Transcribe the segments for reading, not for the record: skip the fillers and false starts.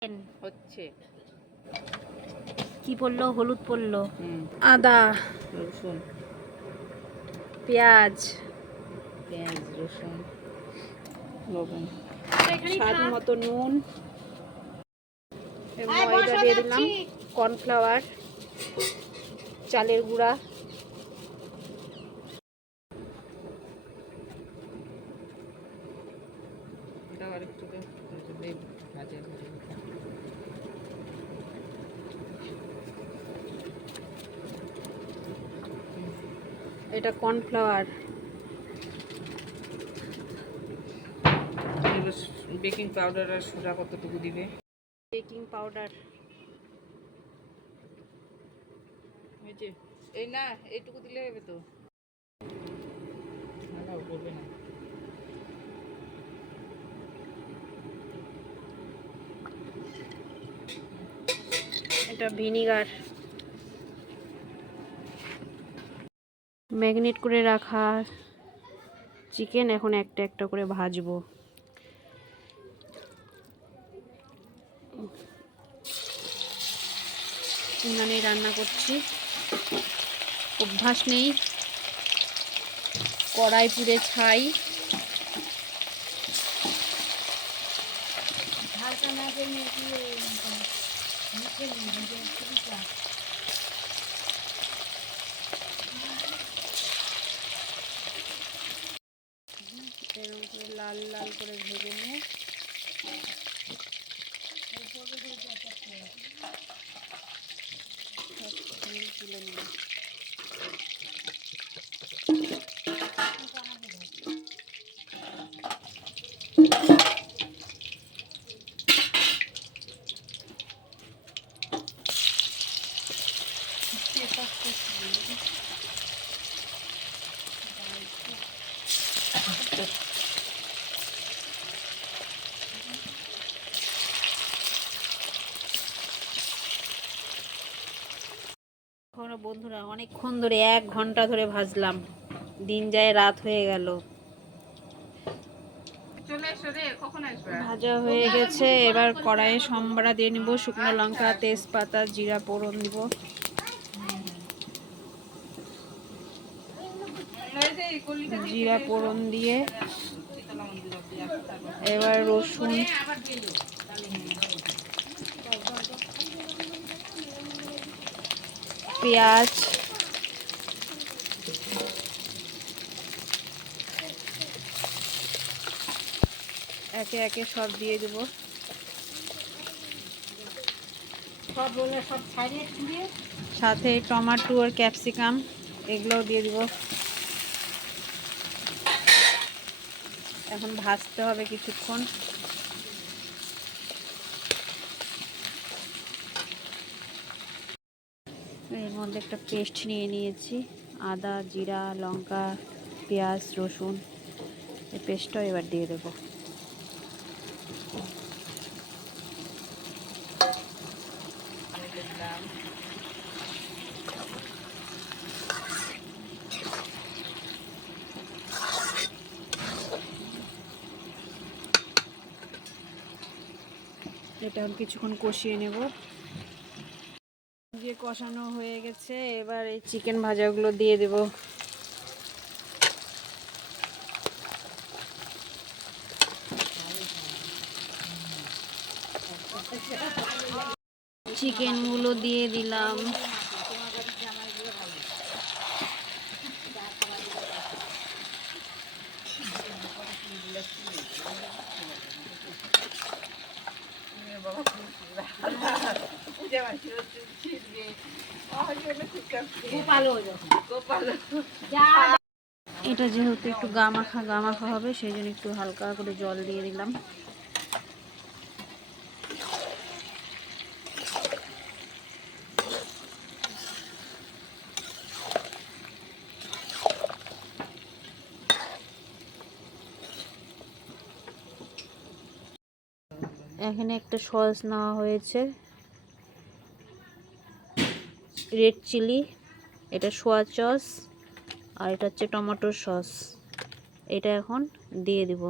হচ্ছে কি পড়লো? হলুদ পড়লো, আদা, রসুন, পেঁয়াজ, রসুন, লবণ, স্বাদ মতো নুন, ময়দা দিয়ে দিলাম, কর্নফ্লাওয়ার, চালের গুঁড়া, এটা কর্নফ্লাওয়ার, বেকিং পাউডার আর সোডা কতটুকু দিবে? বেকিং পাউডার, এই না এইটুকু দিলে হবে তো, করবে না। এটা ভিনিগার। ম্যাগনেট করে রাখা চিকেন এখন একটা একটা করে ভাজবো। উনানে রান্না করছি, অভ্যাস নেই, কড়াই পুড়ে ছাই। এরকম করে লাল লাল করে ভেজে নিয়ে তুলে নেব। বন্ধুরা অনেকক্ষণ ধরে 1 ঘন্টা ধরে ভাজলাম, দিন যায় রাত হয়ে গেল। ভাজা হয়ে গেছে, এবার কড়াইয়ে সম্বরা দিয়ে নিব, শুকনো লঙ্কা, তেজপাতা, জিরা ফোড়ন দিব। জিরা ফোড়ন দিয়ে এবার রসুন, পেঁয়াজ, একে একে সব দিয়ে দেব। সাথে টমেটো আর ক্যাপসিকাম এগুলোও দিয়ে দিব। এখন ভাজতে হবে কিছুক্ষণ। এর মধ্যে একটা পেস্ট নিয়ে নিয়েছি, আদা, জিরা, লঙ্কা, পেঁয়াজ, রসুন, এই পেস্টটাও এবার দিয়ে দেব। এটা কিছুক্ষণ কষিয়ে নেব। যে কষানো হয়ে গেছে, এবার এই চিকেন ভাজাগুলো দিয়ে দেব। চিকেনগুলো দিয়ে দিলাম। এটা যেহেতু একটু গামাখা গামাখা হবে, সেই জন্য একটু হালকা করে জল দিয়ে দিলাম। এখানে একটা সস নেওয়া হয়েছে, রেড চিলি, এটা সোয়া সস, আর এটা হচ্ছে টমেটোর সস। এটা এখন দিয়ে দিব।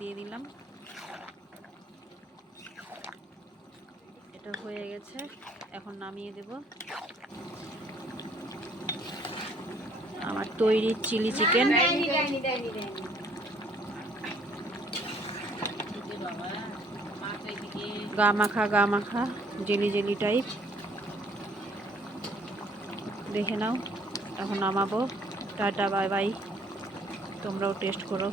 দিয়ে দিলাম। এটা হয়ে গেছে, এখন নামিয়ে দেব। আমার তৈরি চিলি চিকেন। গা মাখা জেলি জেলি টাইপ, দেখে নাও। এখন নামাবো। Tata, bye bye. তোমরাও টেস্ট করো।